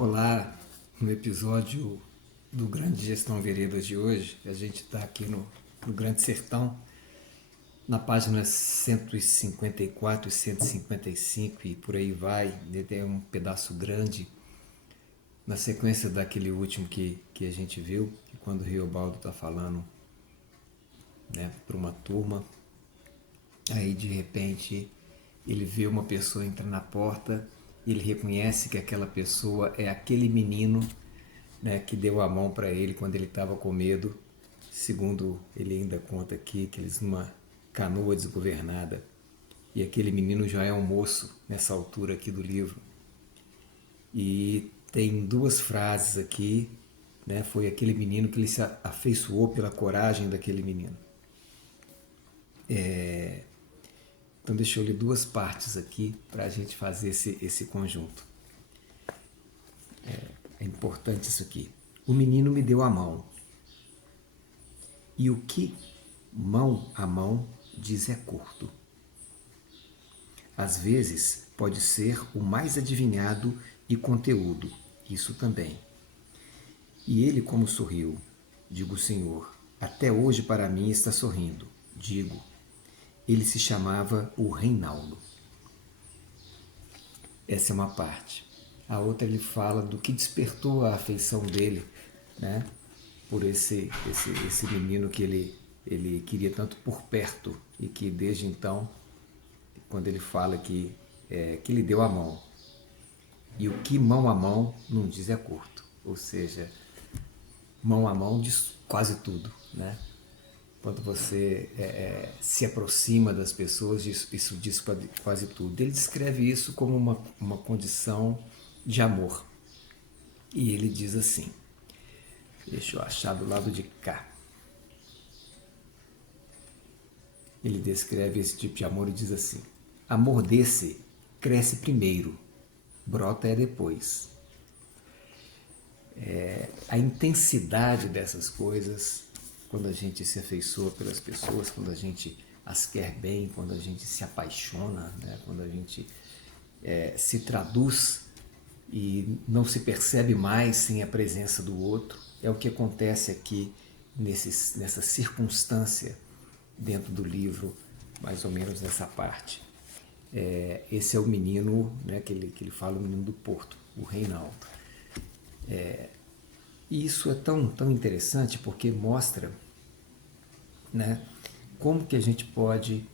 Olá, no episódio do Grande Gestão Veredas de hoje, a gente está aqui no Grande Sertão, na página 154 e 155 e por aí vai, é um pedaço grande, na sequência daquele último que a gente viu, que quando o Riobaldo está falando, né, para uma turma, aí de repente ele vê uma pessoa entrar na porta, ele reconhece que aquela pessoa é aquele menino, né, que deu a mão para ele quando ele estava com medo, segundo ele ainda conta aqui, que eles numa canoa desgovernada, e aquele menino já é um moço nessa altura aqui do livro. E tem duas frases aqui, né, foi aquele menino que ele se afeiçoou pela coragem daquele menino. Então deixa eu ler duas partes aqui para a gente fazer esse conjunto. É importante isso aqui. O menino me deu a mão. E o que mão a mão diz é curto. Às vezes pode ser o mais adivinhado e conteúdo, isso também. E ele como sorriu, digo Senhor, até hoje para mim está sorrindo, digo. Ele se chamava o Reinaldo. Essa é uma parte. A outra ele fala do que despertou a afeição dele, né, por esse menino que ele queria tanto por perto e que desde então, quando ele fala que lhe deu a mão. E o que mão a mão não diz é curto. Ou seja, mão a mão diz quase tudo, né? Quando você se aproxima das pessoas, isso diz quase tudo. Ele descreve isso como uma condição de amor. E ele diz assim, deixa eu achar do lado de cá. Ele descreve esse tipo de amor e diz assim: amor desse cresce primeiro, brota é depois. A intensidade dessas coisas, quando a gente se afeiçoa pelas pessoas, quando a gente as quer bem, quando a gente se apaixona, né? Quando a gente se traduz e não se percebe mais sem a presença do outro, é o que acontece aqui nessa circunstância dentro do livro, mais ou menos nessa parte. Esse é o menino, né, que ele fala, o menino do Porto, o Reinaldo. E isso é tão interessante porque mostra, né, como que a gente pode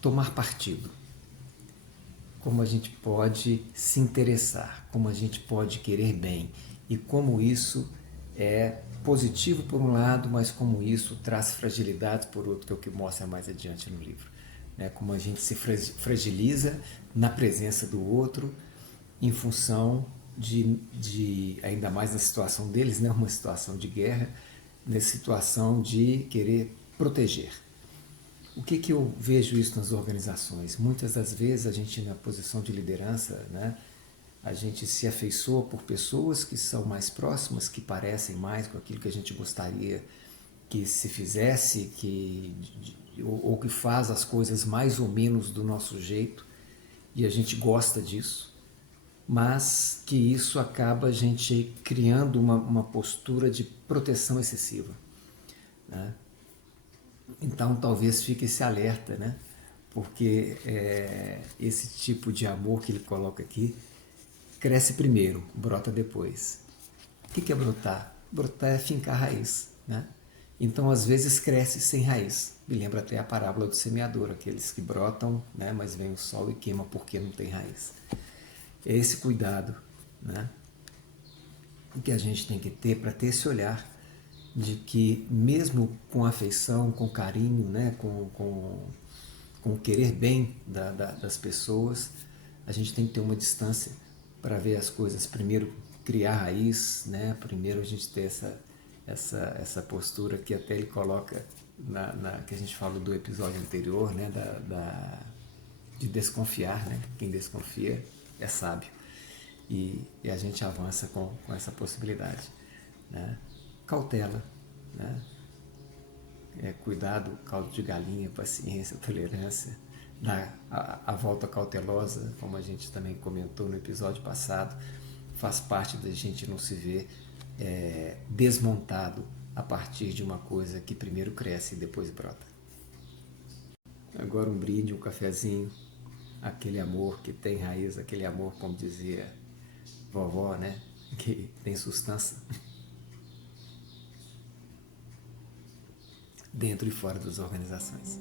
tomar partido, como a gente pode se interessar, como a gente pode querer bem e como isso é positivo por um lado, mas como isso traz fragilidades por outro, que é o que mostra mais adiante no livro. Né? Como a gente se fragiliza na presença do outro em função ainda mais na situação deles, né? Uma situação de guerra, nessa situação de querer proteger. O que eu vejo isso nas organizações? Muitas das vezes a gente na posição de liderança, né, a gente se afeiçoa por pessoas que são mais próximas, que parecem mais com aquilo que a gente gostaria que se fizesse, ou que faz as coisas mais ou menos do nosso jeito, e a gente gosta disso, mas que isso acaba a gente criando uma postura de proteção excessiva, né? Então talvez fique esse alerta, né? Porque esse tipo de amor que ele coloca aqui cresce primeiro, brota depois. O que é brotar? Brotar é fincar raiz, né? Então às vezes cresce sem raiz. Me lembra até a parábola do semeador, aqueles que brotam, né? Mas vem o sol e queima porque não tem raiz. É esse cuidado, né, que a gente tem que ter para ter esse olhar de que mesmo com afeição, com carinho, né, com o querer bem das pessoas, a gente tem que ter uma distância para ver as coisas. Primeiro criar raiz, né? Primeiro a gente ter essa postura que até ele coloca que a gente falou do episódio anterior, né? De desconfiar, né? Quem desconfia é sábio. E a gente avança com essa possibilidade, né? Cautela, né? Cuidado, caldo de galinha, paciência, tolerância, dar a volta cautelosa, como a gente também comentou no episódio passado, faz parte da gente não se ver desmontado a partir de uma coisa que primeiro cresce e depois brota. Agora um brinde, um cafezinho, aquele amor que tem raiz, aquele amor, como dizia vovó, né? Que tem substância dentro e fora das organizações.